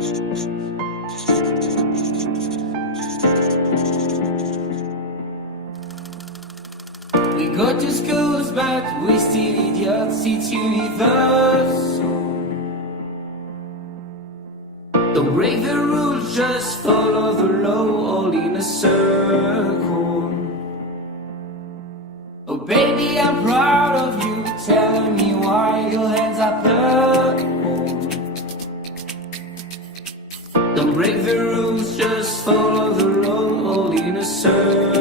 We go to schools, but we still idiots. It's universal. Don't break the rules, just follow the law, all in a circle. Oh baby, I'm proud of you, telling me why your hands are purple. Don't break the rules, just follow the law, all in a circle.